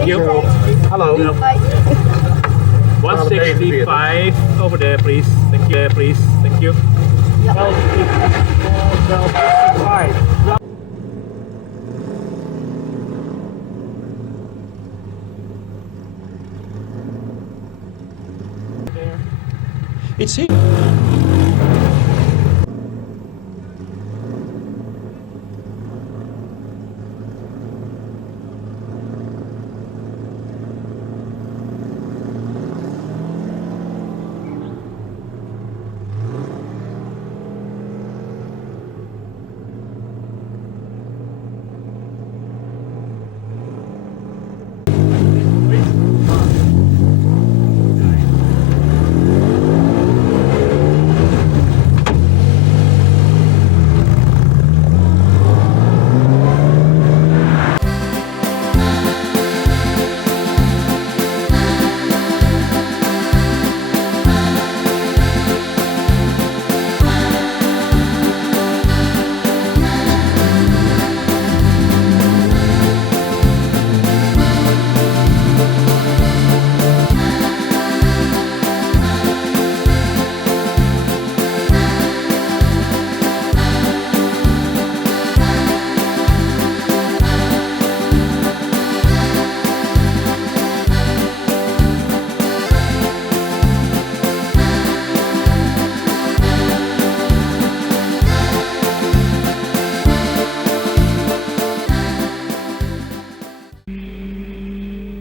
Thank you. Hello. 165 over there, please. Thank you. Please. Thank you. 1265. It's here.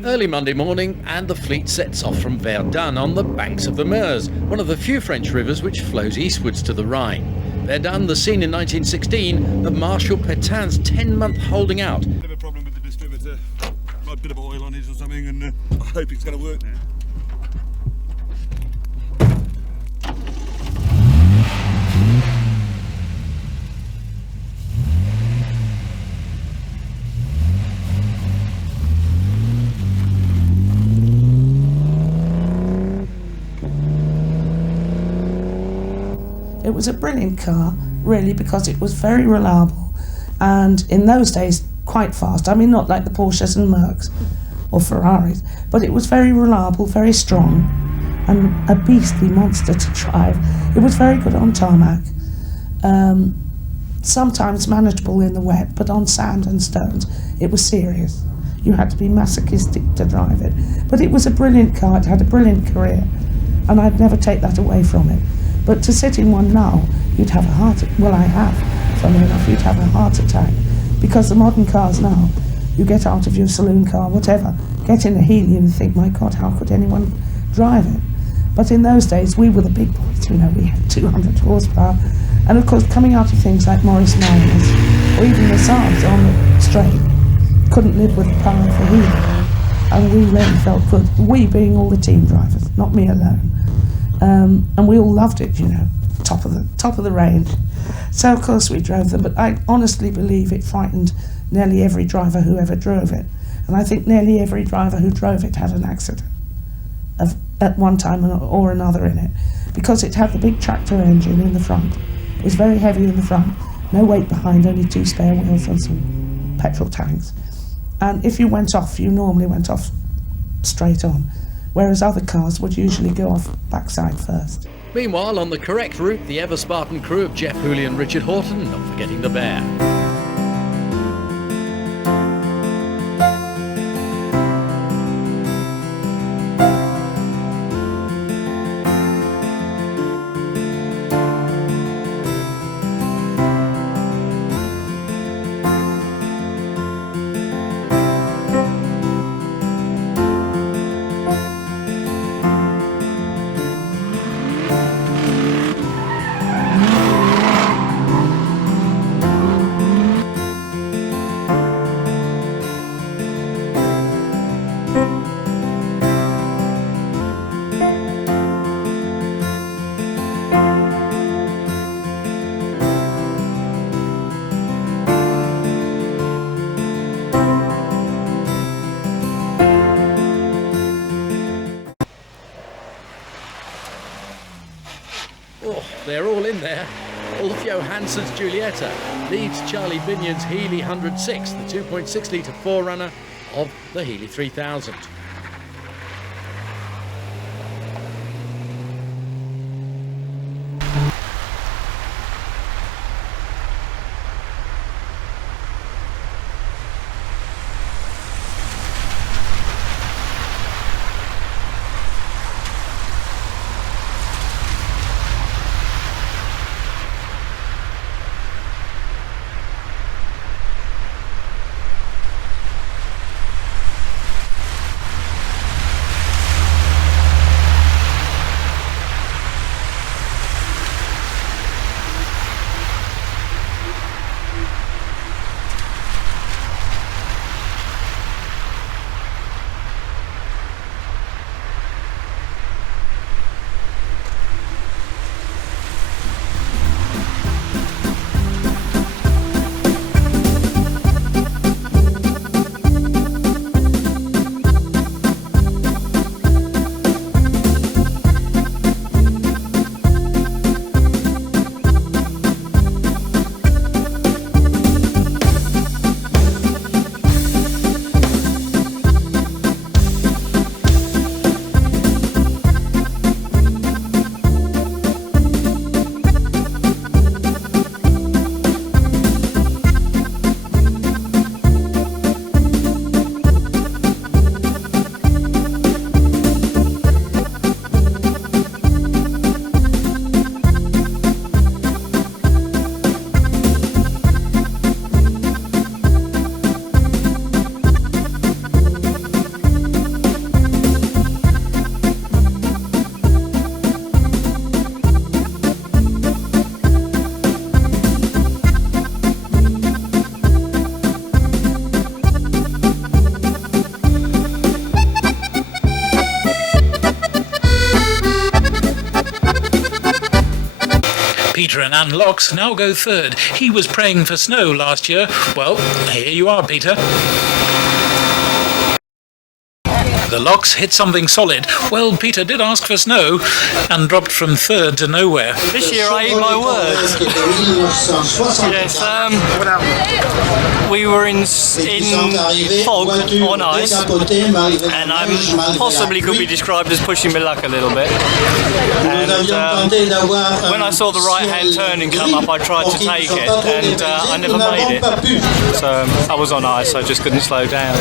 Early Monday morning and the fleet sets off from Verdun on the banks of the Meuse, one of the few French rivers which flows eastwards to the Rhine. Verdun, the scene in 1916 of Marshal Pétain's 10-month holding out. I have a problem with the distributor. Got a bit of oil on it or something, and I hope it's going to work now. It was a brilliant car, really, because it was very reliable and in those days quite fast. I mean, not like the Porsches and Mercs or Ferraris, but it was very reliable, very strong, and a beastly monster to drive. It was very good on tarmac, sometimes manageable in the wet, but on sand and stones it was serious. You had to be masochistic to drive it. But it was a brilliant car, it had a brilliant career, and I'd never take that away from it. But to sit in one now, you'd have a heart attack. Well, I have, funny enough, you'd have a heart attack. Because the modern cars now, you get out of your saloon car, whatever, get in a Healey and think, my God, how could anyone drive it? But in those days, we were the big boys, you know, we had 200 horsepower. And of course, coming out of things like Morris Minors, or even the Saabs on the straight, couldn't live with the power of the Healey. And we really felt good, we being all the team drivers, not me alone. And we all loved it, you know, top of the range. So of course we drove them, but I honestly believe it frightened nearly every driver who ever drove it. And I think nearly every driver who drove it had an accident at one time or another in it, because it had the big tractor engine in the front. It was very heavy in the front, no weight behind, only 2 spare wheels and some petrol tanks. And if you went off, you normally went off straight on, whereas other cars would usually go off backside first. Meanwhile, on the correct route, the ever-Spartan crew of Jeff Hooley and Richard Horton, not forgetting the bear. Oh, they're all in there. Ulf Johansson's Giulietta leads Charlie Binion's Healey 106, the 2.6 litre 4Runner, of the Healey 3000. Peter and Anne Locks now go third. He was praying for snow last year. Well, here you are, Peter. The Locks hit something solid. Well, Peter did ask for snow and dropped from third to nowhere. This year I eat my words. Yes, we were in fog on ice, and I possibly could be described as pushing my luck a little bit. And when I saw the right-hand turning come up, I tried to take it, and I never made it. So I was on ice, I just couldn't slow down.